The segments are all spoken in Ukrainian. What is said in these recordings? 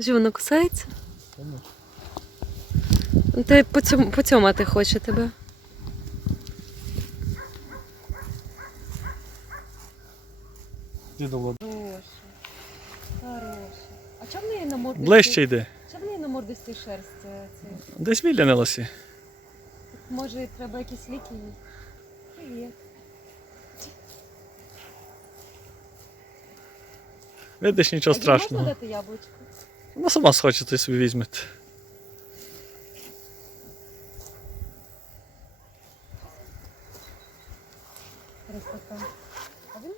Що воно кусається? Ти поцьом- поцьомати хоче тебе. Дідово. Хороше, хороше. А чому в неї на мордості? Ближче йди. Чому в неї на мордості шерсть? е, Це? Десь вілянилося. Може, треба якісь ліки їй? Привіт. Видиш, нічого А їй можна страшного. дати яблучко? Вона сама схочете собі візьмете. Красота. А він?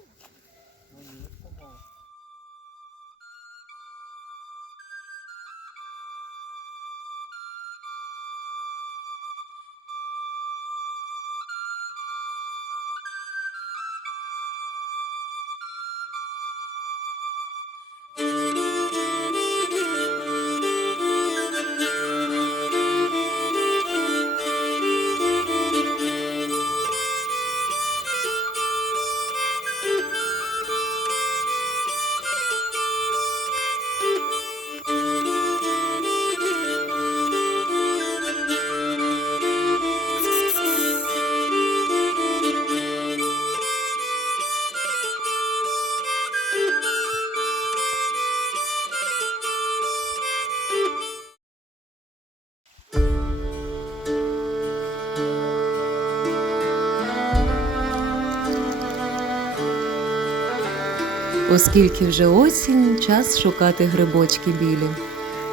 Оскільки вже осінь, час шукати грибочки білі.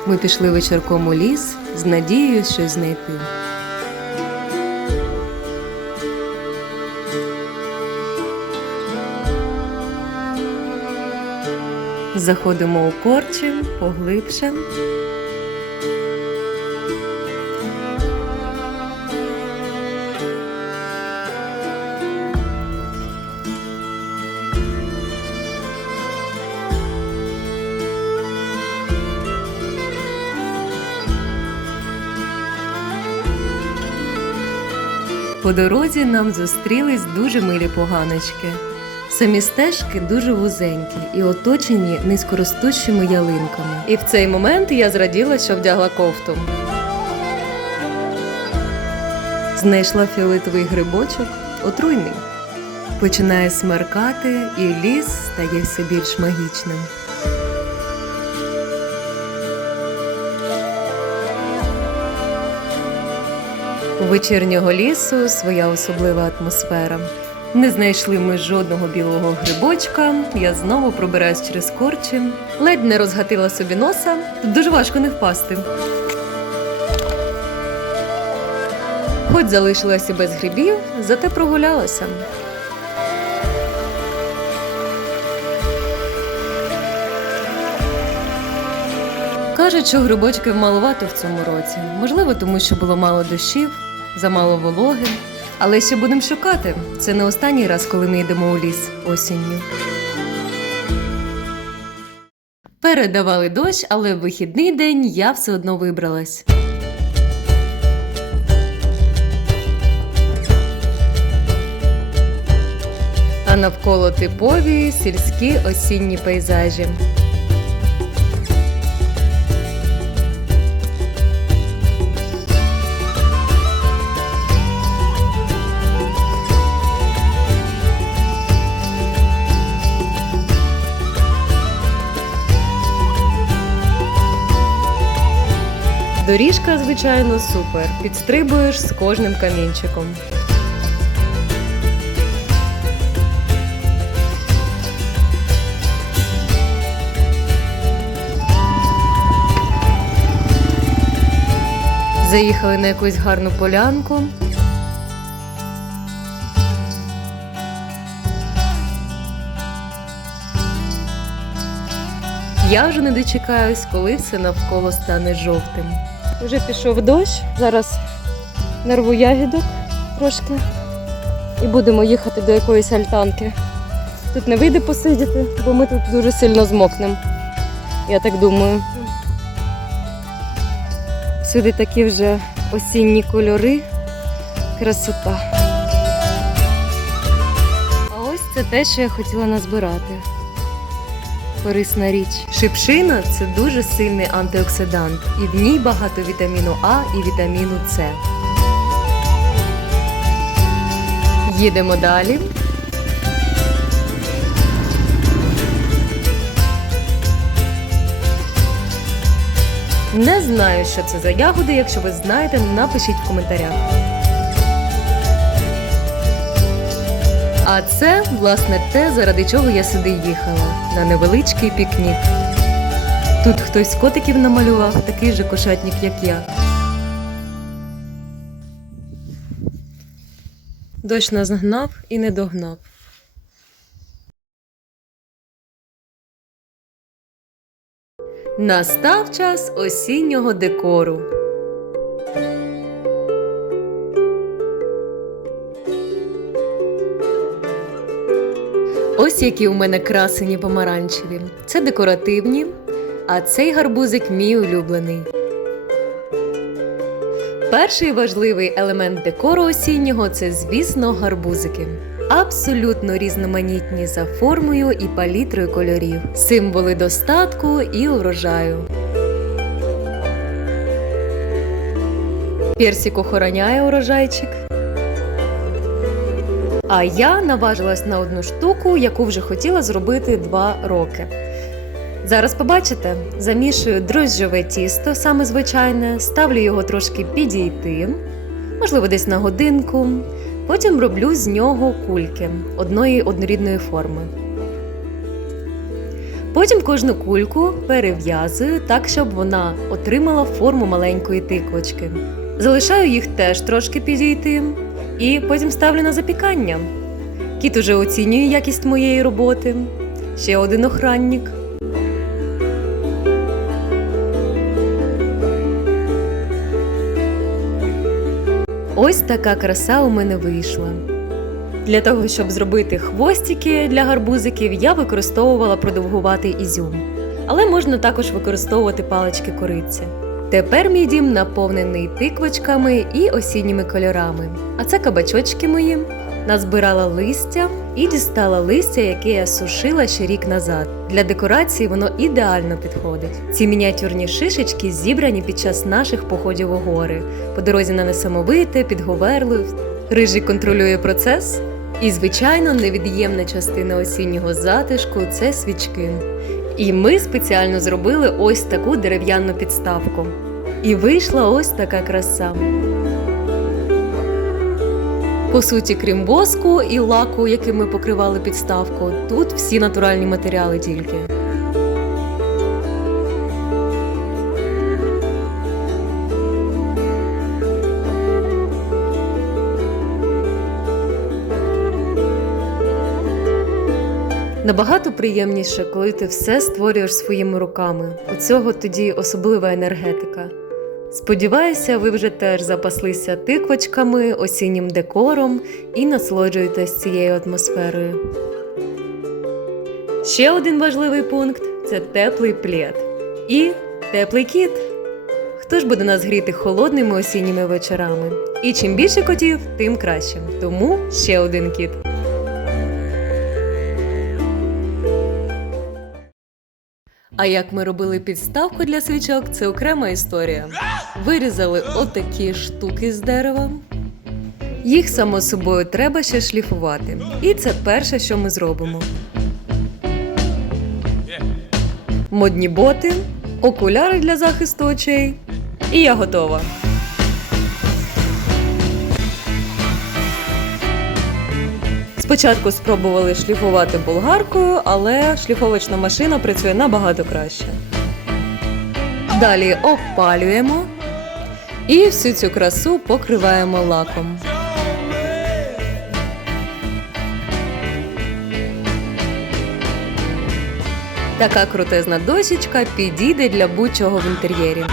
Ми пішли вечірком у ліс з надією щось знайти. Заходимо у корчі поглибше. По дорозі нам зустрілись дуже милі поганочки. Самі стежки дуже вузенькі і оточені низькоростущими ялинками. І в цей момент я зраділа, що вдягла кофту. Знайшла фіолетовий грибочок, отруйний. Починає смеркати, і ліс стає все більш магічним. У вечірнього лісу своя особлива атмосфера. Не знайшли ми жодного білого грибочка. Я знову пробираюсь через корчі. Ледь не розгатила собі носа. Тут дуже важко не впасти. Хоч залишилася без грибів, зате прогулялася. Кажуть, що грибочків маловато в цьому році. Можливо, тому що було мало дощів, замало вологи. Але ще будемо шукати. Це не останній раз, коли ми йдемо у ліс осінню. Передавали дощ, але в вихідний день я все одно вибралась. А навколо типові сільські осінні пейзажі. Доріжка, звичайно, супер. Підстрибуєш з кожним камінчиком. Заїхали на якусь гарну полянку. Я вже не дочекаюсь, коли все навколо стане жовтим. Вже пішов дощ, зараз нарву ягідок трошки і будемо їхати до якоїсь альтанки. Тут не вийде посидіти, бо ми тут дуже сильно змокнемо. Я так думаю. Сюди такі вже осінні кольори. Красота. А ось це те, що я хотіла назбирати. Корисна річ. Шипшина це дуже сильний антиоксидант, і в ній багато вітаміну А і вітаміну С. Їдемо далі. Не знаю, що це за ягоди. Якщо ви знаєте, напишіть в коментарях. А це, власне, те, заради чого я сюди їхала на невеличкий пікнік. Тут хтось котиків намалював, такий же кошатник, як я. Дощ нас гнав і не догнав. Настав час осіннього декору. Ось які у мене красені помаранчеві. Це декоративні, а цей гарбузик мій улюблений. Перший важливий елемент декору осіннього це, звісно, гарбузики. Абсолютно різноманітні за формою і палітрою кольорів, символи достатку і урожаю. Персик охороняє урожайчик. А я наважилась на одну штуку, яку вже хотіла зробити два роки. Зараз побачите, замішую дрожжове тісто, саме звичайне, ставлю його трошки підійти, можливо, десь на годинку. Потім роблю з нього кульки одної однорідної форми. Потім кожну кульку перев'язую так, щоб вона отримала форму маленької тиквочки. Залишаю їх теж трошки підійти і потім ставлю на запікання. Кіт уже оцінює якість моєї роботи. Ще один охранник. Ось така краса у мене вийшла. Для того, щоб зробити хвостики для гарбузиків, я використовувала продовгуватий ізюм. Але можна також використовувати палички кориці. Тепер мій дім наповнений тиквочками і осінніми кольорами. А це кабачочки мої. Назбирала листя і дістала листя, яке я сушила ще рік назад. Для декорації воно ідеально підходить. Ці мініатюрні шишечки зібрані під час наших походів у гори. По дорозі на несамовите, під Говерлою. Рижий контролює процес. І, звичайно, невід'ємна частина осіннього затишку це свічки. І ми спеціально зробили ось таку дерев'яну підставку. І вийшла ось така краса. По суті, крім воску і лаку, яким ми покривали підставку, тут всі натуральні матеріали тільки. Набагато приємніше, коли ти все створюєш своїми руками. У цього тоді особлива енергетика. Сподіваюся, ви вже теж запаслися тиквочками, осіннім декором і насолоджуєтесь цією атмосферою. Ще один важливий пункт це теплий плід і теплий кіт. Хто ж буде нас гріти холодними осінніми вечорами? І чим більше котів, тим краще. Тому ще один кіт. А як ми робили підставку для свічок, це окрема історія. Вирізали отакі штуки з дерева. Їх само собою треба ще шліфувати. І це перше, що ми зробимо. Модні боти, окуляри для захисту очей. І я готова. Спочатку спробували шліфувати болгаркою, але шліфовочна машина працює набагато краще. Далі опалюємо і всю цю красу покриваємо лаком. Така крутезна дощечка підійде для будь-чого в інтер'єрі.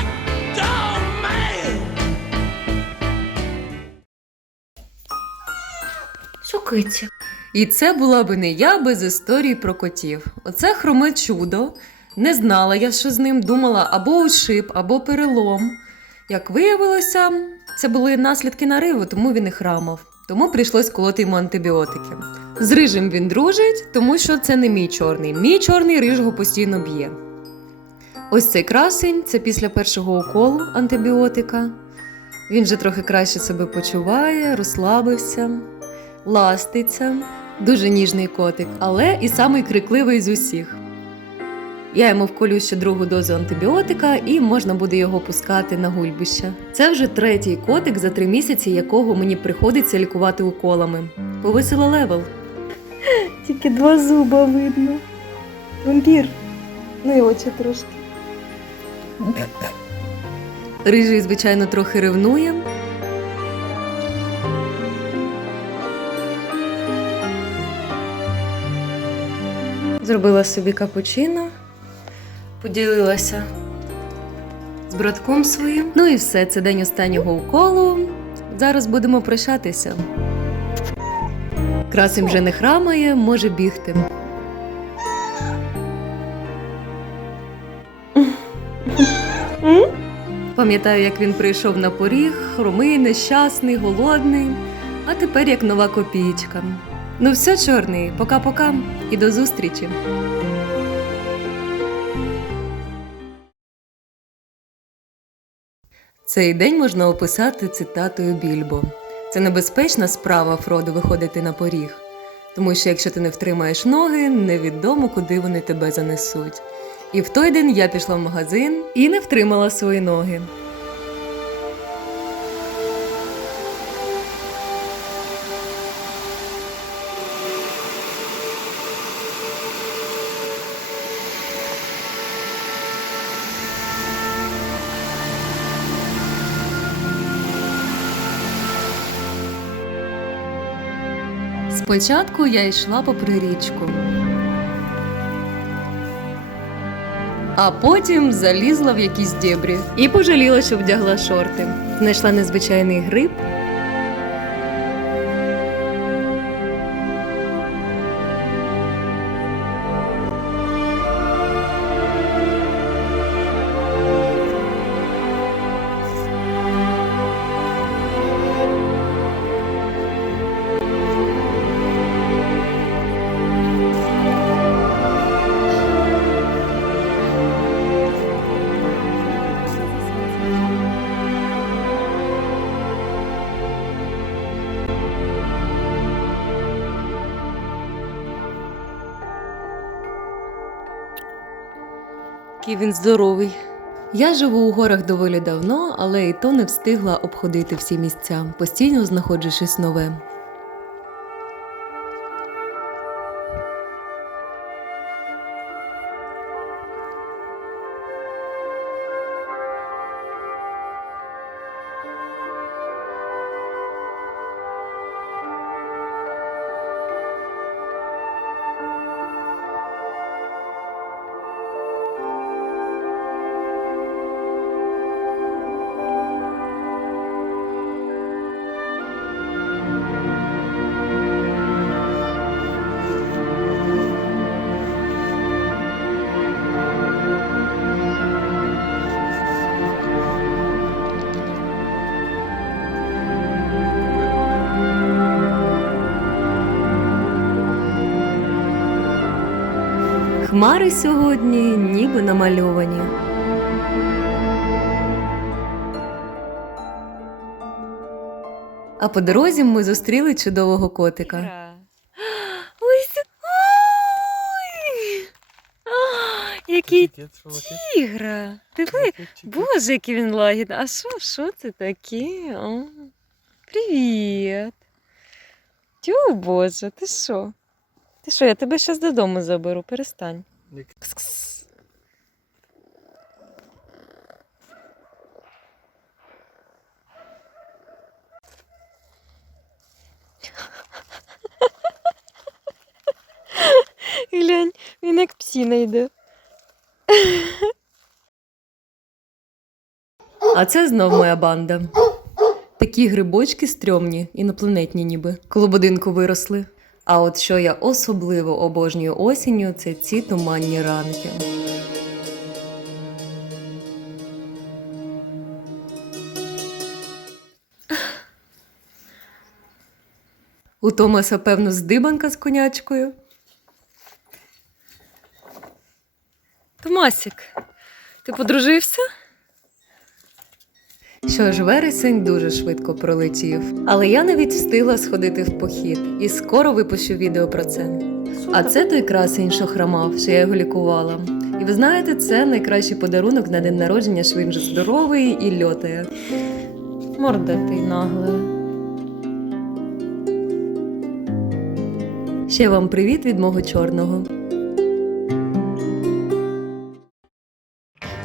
Шукиці. І це була би не я без історії про котів. Оце хроме чудо. Не знала я, що з ним думала або ушиб, або перелом. Як виявилося, це були наслідки нариву, тому він і храмав. Тому прийшлось колоти йому антибіотики. З рижим він дружить, тому що це не мій чорний. Мій чорний рижого постійно б'є. Ось цей красень це після першого уколу антибіотика. Він же трохи краще себе почуває, розслабився, ластиться. Дуже ніжний котик, але і самий крикливий з усіх. Я йому вколю ще другу дозу антибіотика, і можна буде його пускати на гульбище. Це вже третій котик за три місяці, якого мені приходиться лікувати уколами. Повисила левел. Тільки два зуба видно. Вампір. Ну і очі трошки. Рижий, звичайно, трохи ревнує. Зробила собі капучино, поділилася з братком своїм. Ну і все, це день останнього уколу. Зараз будемо прощатися. Красим вже не храмає, може бігти. Пам'ятаю, як він прийшов на поріг, хромий, нещасний, голодний, а тепер як нова копієчка. Ну все, чорний, пока-пока і до зустрічі. Цей день можна описати цитатою Більбо. Це небезпечна справа Фродо виходити на поріг, тому що якщо ти не втримаєш ноги, невідомо, куди вони тебе занесуть. І в той день я пішла в магазин і не втримала свої ноги. Спочатку я йшла попри річку. А потім залізла в якісь дєбрі і пожаліла, що вдягла шорти. Знайшла незвичайний гриб. Який він здоровий. Я живу у горах доволі давно, але і то не встигла обходити всі місця, постійно знаходжу щось нове. Хмари сьогодні ніби намальовані. А по дорозі ми зустріли чудового котика. Ось ой! А, Який тігра! Диви, Боже, який він лагідний. А що, що це таке? О, привіт. Тю, Боже, ти що? Ти що, я тебе зараз додому заберу, перестань. Кс-кс. Глянь, він як псіна йде. А це знов моя банда. Такі грибочки стрьомні, інопланетні ніби, коло будинку виросли. А от що я особливо обожнюю осінню, це ці туманні ранки. У Томаса, певно, здибанка з конячкою. Томасік, ти подружився? Що ж, вересень дуже швидко пролетів, але я навіть встигла сходити в похід і скоро випущу відео про це. А це той красень, що хромав, що я його лікувала. І ви знаєте, це найкращий подарунок на день народження, що він же здоровий і льотає. Морда ти нагла. Ще вам привіт від мого чорного.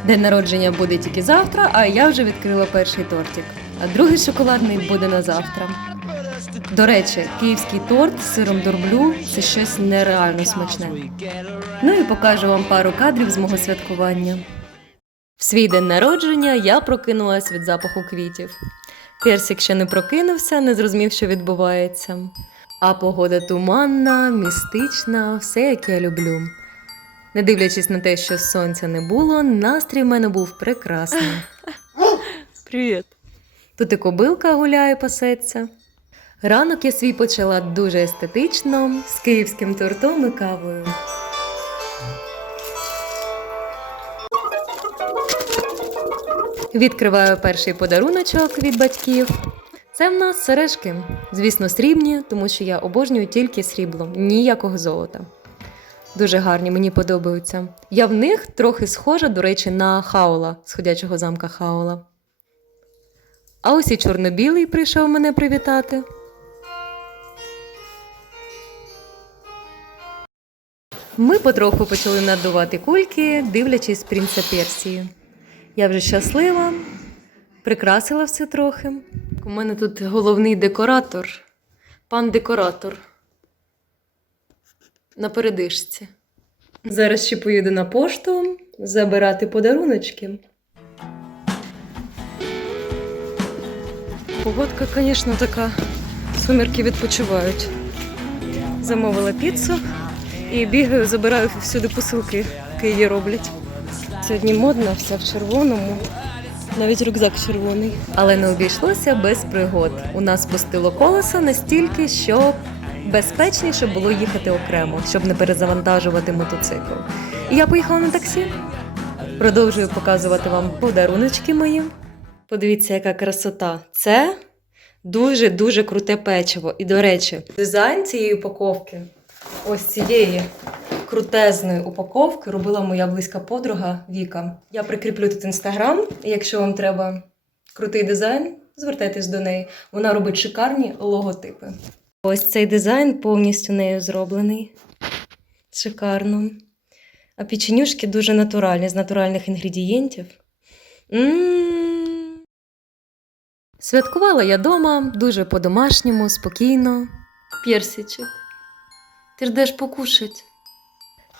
День народження буде тільки завтра, а я вже відкрила перший тортик. А другий шоколадний буде на завтра. До речі, київський торт з сиром дорблю це щось нереально смачне. Ну і покажу вам пару кадрів з мого святкування. В свій день народження я прокинулась від запаху квітів. Персик ще не прокинувся, не зрозумів, що відбувається. А погода туманна, містична, все як я люблю. Не дивлячись на те, що сонця не було, настрій в мене був прекрасний. Привіт. Тут і кобилка гуляє, пасеться. Ранок я свій почала дуже естетично, з київським тортом і кавою. Відкриваю перший подаруночок від батьків. Це в нас сережки. Звісно, срібні, тому що я обожнюю тільки срібло, ніякого золота. Дуже гарні, мені подобаються. Я в них трохи схожа, до речі, на Хаула, з ходячого замка Хаула. А ось і чорно-білий прийшов мене привітати. Ми потроху почали надувати кульки, дивлячись принца Персії. Я вже щаслива, прикрасила все трохи. У мене тут головний декоратор, пан декоратор. На передишці. Зараз ще поїду на пошту забирати подаруночки. Погодка, звісно, така. Сумерки відпочивають. Замовила піцу і бігаю, забираю всюди посилки, які її роблять. Сьогодні модна, вся в червоному. Навіть рюкзак червоний. Але не обійшлося без пригод. У нас пустило колесо настільки, що безпечніше було їхати окремо, щоб не перезавантажувати мотоцикл. І я поїхала на таксі. Продовжую показувати вам подаруночки мої. Подивіться, яка красота. Це дуже-дуже круте печиво. І, до речі, дизайн цієї упаковки, ось цієї крутезної упаковки, робила моя близька подруга Віка. Я прикріплю тут інстаграм. Якщо вам треба крутий дизайн, звертайтесь до неї. Вона робить шикарні логотипи. Ось цей дизайн повністю нею зроблений. Шикарно. А печенюшки дуже натуральні, з натуральних інгредієнтів. М. Святкувала я дома дуже по-домашньому, спокійно. Персичок. Ти ждеш покушать.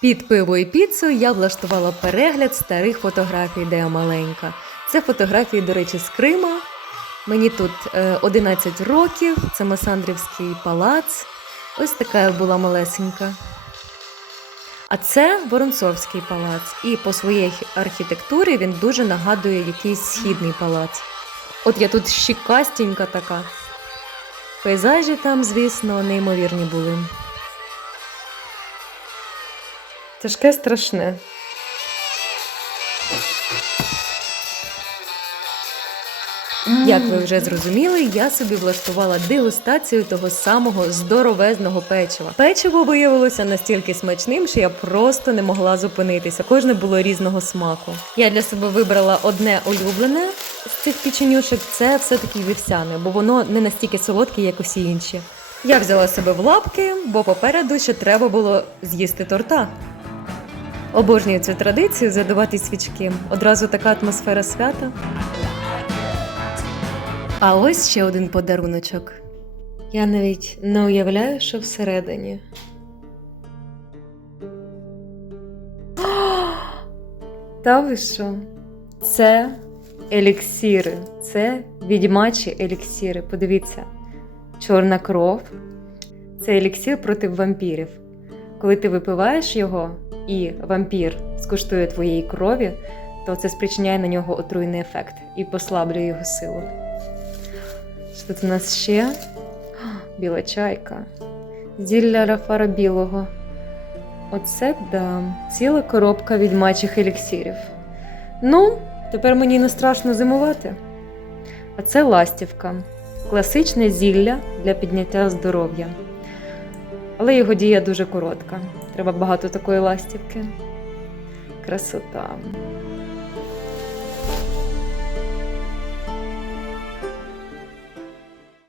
Під пиво і піцу я влаштувала перегляд старих фотографій, де я маленька. Це фотографії, до речі, з Крима. Мені тут е, 11 років, це Масандрівський палац. Ось така була малесенька. А це Воронцовський палац. І по своїй архітектурі він дуже нагадує якийсь східний палац. От я тут щікастенька така. Пейзажі там, звісно, неймовірні були. Тяжке страшне. Як ви вже зрозуміли, я собі влаштувала дегустацію того самого здоровезного печива. Печиво виявилося настільки смачним, що я просто не могла зупинитися. Кожне було різного смаку. Я для себе вибрала одне улюблене з цих печенюшок. Це все-таки вівсяне, бо воно не настільки солодке, як усі інші. Я взяла себе в лапки, бо попереду ще треба було з'їсти торта. Обожнюю цю традицію задавати свічки. Одразу така атмосфера свята. А ось ще один подаруночок. Я навіть не уявляю, що всередині. Та ви що? Це еліксіри. Це відьмачі еліксіри. Подивіться, чорна кров. Це еліксір проти вампірів. Коли ти випиваєш його, і вампір скуштує твоєї крові, то це спричиняє на нього отруйний ефект і послаблює його силу. Що тут у нас ще? біла чайка, зілля рафара білого. Оце да, ціла коробка від мачих еліксірів. Ну, тепер мені не страшно зимувати. А це ластівка, класичне зілля для підняття здоров'я. Але його дія дуже коротка. Треба багато такої ластівки. Красота.